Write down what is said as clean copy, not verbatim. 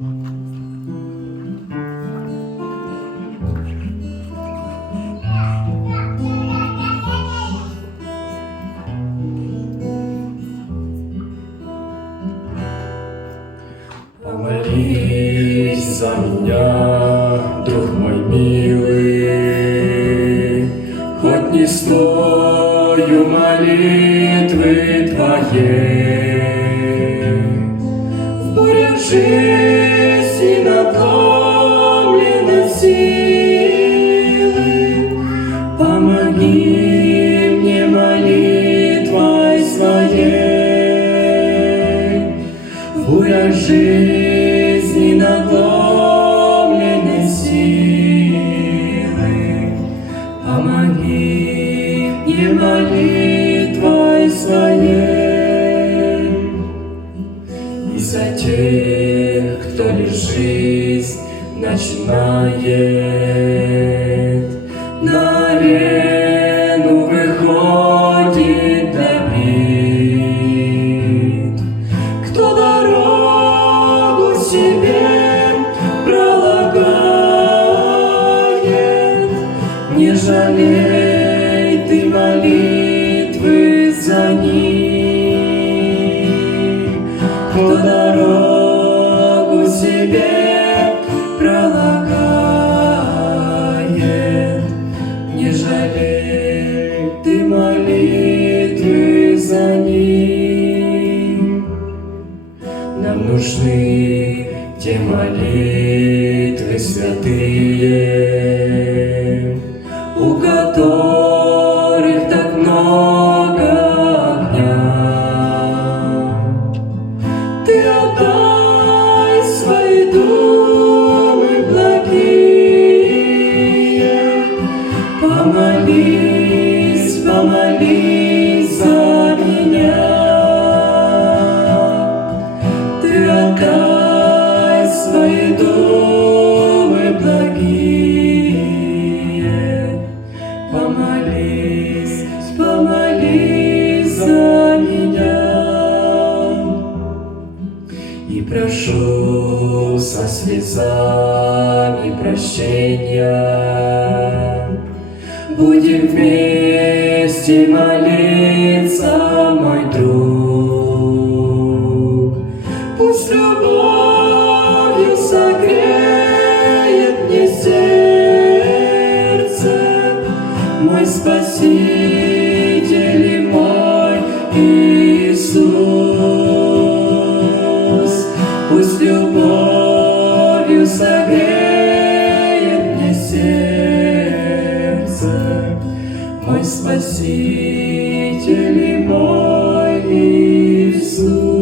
Помолись за меня, друг мой милый, хоть не стою молитвы Твоей. В бурях жизни надломлены силы, помоги мне молитвой своей. В бурях жизни надломлены силы, помоги мне молитвой своей. И за тех, кто лишь жизнь начинает, на арену выходит для битв, кто дорогу себе пролагает, не жалей ты молитвы за них, кто дорогу себе пролагает, не жалей ты молитвы за них. Нам нужны те молитвы святые, у которых так много огня. Ты отдай свои думы благие, помолись, помолись за меня. Ты отдай свои думы благие, помолись, помолись за меня. И прошу со слезами прощения, будем вместе молиться, мой друг. Пусть любовью согреет мне сердце мой Спаситель и мой Иисус. Пусть любовью согреет мне сердце мой Спаситель и мой Иисус.